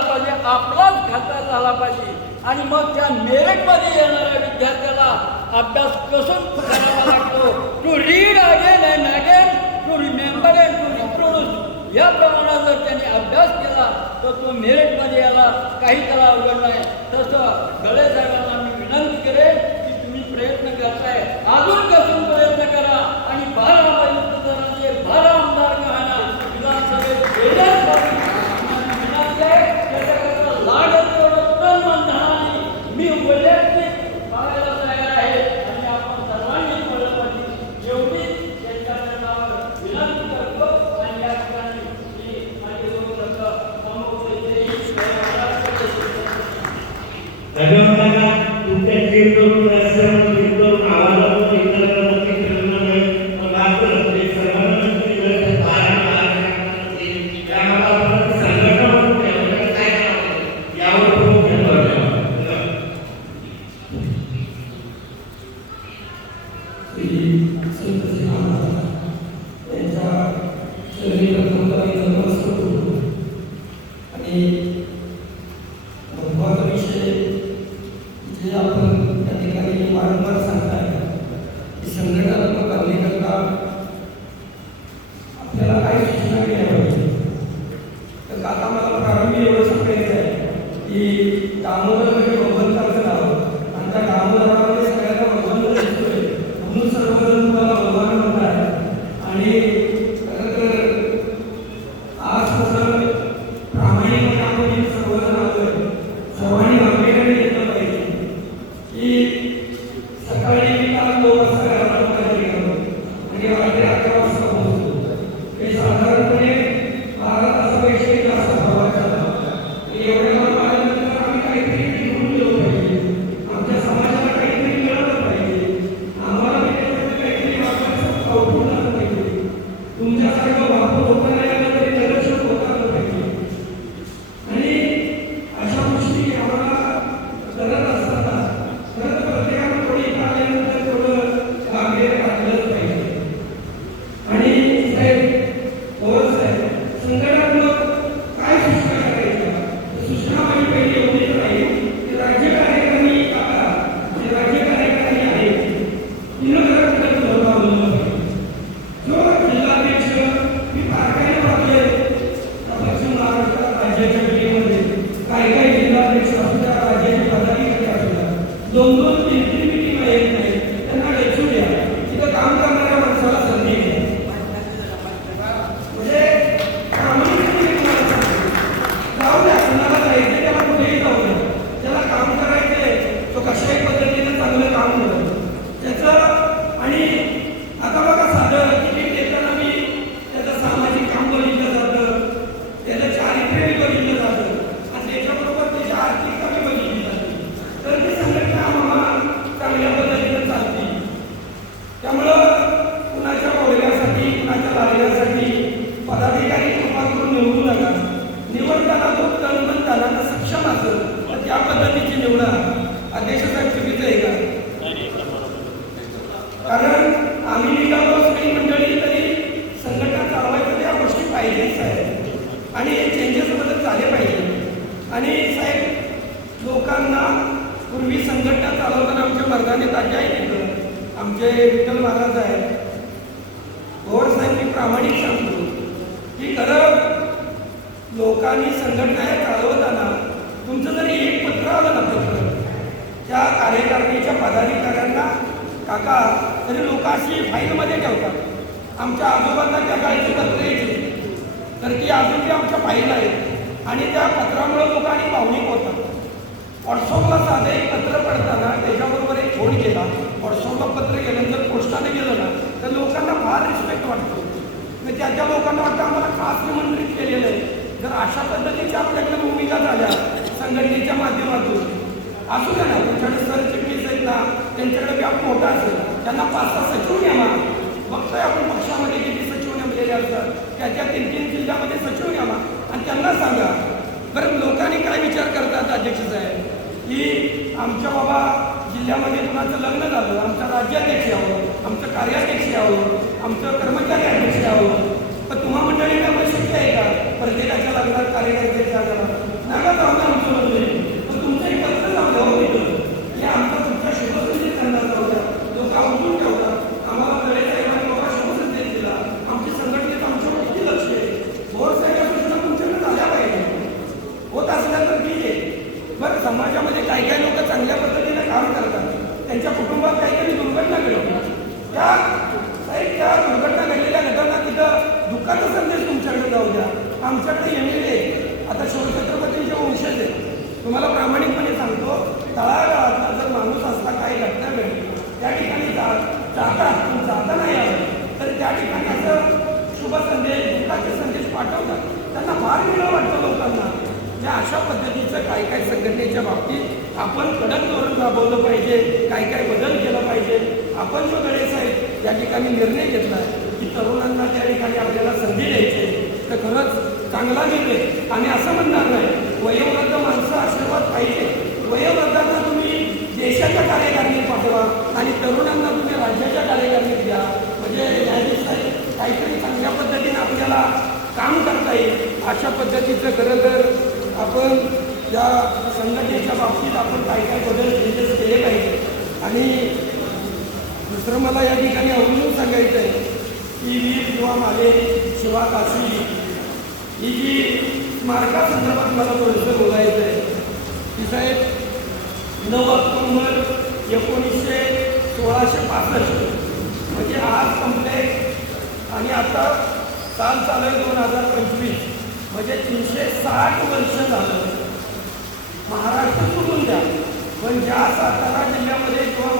पाहिजे, आपलाच खाता झाला पाहिजे. आणि मग त्या मेरिटमध्ये येणाऱ्या विद्यार्थ्याला अभ्यास कसून करावा लागतो. To read again and again, to remember and to reproduce, या प्रमाणात जर त्याने अभ्यास केला तर तो मेरिटमध्ये यायला काही त्याला अवघड नाही. तसं गळे साहेबांना मी विनंती करेन की तुम्ही प्रयत्न करताय, अजून कसून प्रयत्न करा आणि 12 आयुक्त दराचे 12 आमदार घालणा विधानसभेत गेल्याच पाहिजे. मी वैयक्तिक बघायला तयार आहे आणि आपण सर्वांनी कळलं पाहिजे एवढी त्यांच्या विनंती करतो. आणि या ठिकाणी मी माझे धन्यवाद. तुमच्या टीम करून रस्त्यावर टीम करून आवाजावर इतरांना नक्की प्रेरणा मिळेल. पण मात्र ते सर्वांना जिल्ह्यामध्ये कुणाचं लग्न झालं, आमचं राज्याध्यक्ष यावं, आमचं कार्याध्यक्ष यावं, आमचं कर्मचारी अध्यक्ष यावं, पण तुम्हा मंडळीला शक्य आहे का प्रत्येकाच्या लग्नात कार्याध्यक्ष झाला? त्या दुर्घटना घडलेल्या घटना तिथं दुःखाचा संदेश तुमच्याकडे जाऊ द्या. आमच्याकडे MLA आता शिवछत्रपतींचे वंशज आहे. तुम्हाला प्रामाणिकपणे सांगतो, तळागाळातला जर माणूस असला काही घटना घडली त्या ठिकाणी जाता नाही आलं तर त्या ठिकाणी असं शुभ संदेश दुःखाचे संदेश पाठवतात. त्यांना फार वेगळं वाटतं लोकांना. त्या अशा पद्धतीचं काही काही संघटनेच्या बाबतीत आपण कडक धोरण राबवलं पाहिजे, काही काही बदल केला पाहिजे. आपण जो गणेश साहेब या ठिकाणी निर्णय घेतला आहे की तरुणांना त्या ठिकाणी आपल्याला संधी द्यायची तर खरंच चांगला निर्णय. आणि असं म्हणणार नाही वयोवृद्ध माणसं आशीर्वाद पाहिजे. वयोवृद्धांना तुम्ही देशाच्या कार्यकारिणीत पाठवा आणि तरुणांना तुम्ही राज्याच्या कार्यकारिणीत द्या. म्हणजे न्यायाधीश साहेब काहीतरी चांगल्या पद्धतीने आपल्याला काम करता येईल. अशा पद्धतीचं खरं तर आपण या संघटनेच्या बाबतीत आपण काही काही बदल चेंजेस केले पाहिजे. आणि दुसरं मला या ठिकाणी अवलंबून सांगायचं आहे की वीर किंवा माले शिवा काशी ही जी स्मारकासंदर्भात मला थोडंसं बोलायचं आहे की साहेब 9 ऑक्टोबर 1665 म्हणजे आज कम्प्लेट आणि आता साल चालू आहे 2025 म्हणजे 360 वर्ष झालं. महाराष्ट्र सोडून द्या पण ज्या सातारा जिल्ह्यामध्ये किंवा